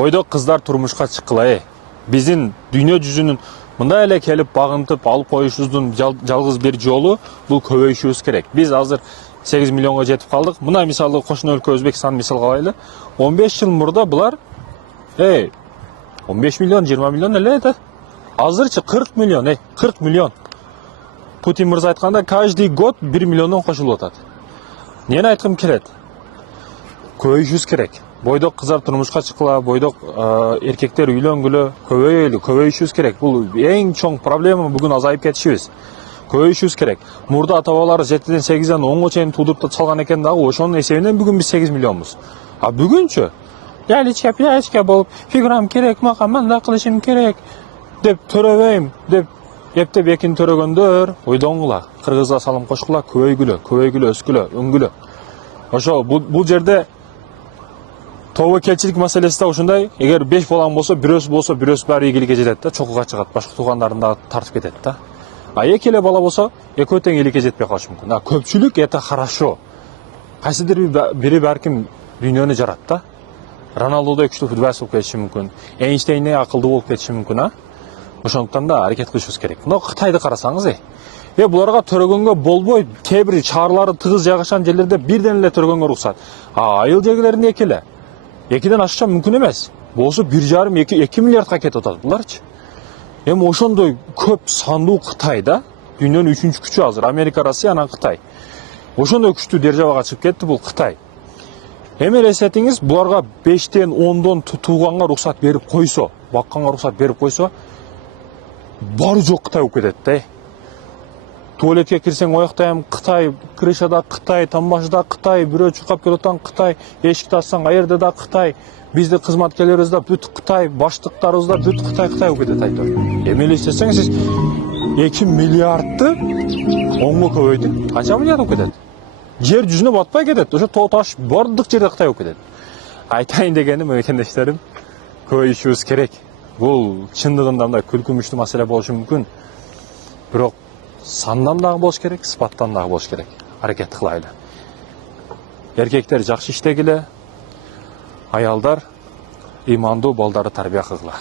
бойдок кыздар турмушка чыккыла. Биздин дүйнө жүзүнүн мындай эле келип багынтып алып коюшубуздун жалгыз бир жолу бул көбөйүшүбүз керек. Биз азыр 8 миллионго жетип калдык. Мына мисалы кошуна өлкө Өзбекстан мисалга алайлы. 15 жыл мурда булар 15 миллион, 20 миллион эле да. Азырчы 40 миллион, 40 миллион. Путин мырза айтканда, каждый год 1 миллиондон кошулуп атат. Нени айткым келет? Көбөйүшүбүз керек. Бойдок кыздар турмушка чыккыла, бойдок эркектер үйлөнгүлө, көбөйүшүбүз керек. Бул эң чоң проблема бүгүн азайып кетишибиз. Көбөйүшүбүз керек. Мурда ата бабалар 7ден 8ден 10го чейин туудуруп салган экен дагы, ошонун эсебинен бүгүн биз 8 миллионбуз. А бүгүнчү яличке болуп, фигурам керек, мага мындай кылышым керек деп төрөбөйм деп эптеп экин төрөгөндөр ойдоңгула, кыргызга салым кошкула, көбөйгүлө, өскүлө, өңгүлө. Ошо бул жерде тобокелчилик маселеси да ушундай. Эгер 5 балам болсо, бирөөсү баары ийгиликке жетет да, чокуга чыгат, башка туугандарын да тартып кетет да. А эки эле бала болсо, экөө тең ийгиликке жетпей калышы мүмкүн. А көпчүлүк это хорошо. Кайсыдыр бири балким дүйнөнү жарат да. Роналдодой күчтүү футболчу болуп кетиши мүмкүн. Эйнштейндей акылдуу болуп кетиши мүмкүн, а? Ошондуктан да аракет кылышыбыз керек. Мына Кытайды карасаңыз, буларга төрөгөнгө болбойт. Кээ бир шаарлары тыгыз жайгашкан жерлерде бирден эле төрөгөнгө уруксат. А айыл жерлеринде эки эле. Экиден ашыкча мүмкүн эмес. Болсо 1,5-2 миллиардга кетип атат буларчы. Эми ошондой көп сандуу Кытай да, дүйнөнүн 3-күчү күчү азыр. Америка, Россия, анан Кытай. Ошондой күчтүү державага чыгып кетти бул Кытай. Эми элестетиңиз, буларга 5ден 10дон тууганга уруксат берип койсо, бакканга уруксат берип койсо, бары жок Кытай болуп кетет да. Туалетке кирсең ояктайм Кытай, крышада Кытай, тамбашыда Кытай, бирөө чуркап келатан Кытай, эшикти ачсаң аерде да Кытай, бизде кызматкерлерибиз да бүт Кытай, баштыктарыбыз да бүт Кытай болуп кетет айтор. Эми элестетсең сиз 2 миллиардты 10го көбөйтүп, канча миллиард болуп кетет? Жер жүзүнө батпай кетет. Ошо тоо таш бардык жерде Кытай болуп кетет. Айтайын дегеним, мекендештерим, көбөйүшүбүз керек. Бул чындыгында мындай күлкүмүштүү маселе болушу мүмкүн. Бирок сандан дагы болуш керек, сыпаттан дагы болуш керек. Аракет кылайлы. Эркектер жакшы иштегиле, аялдар имандуу балдарды тарбия кылгыла.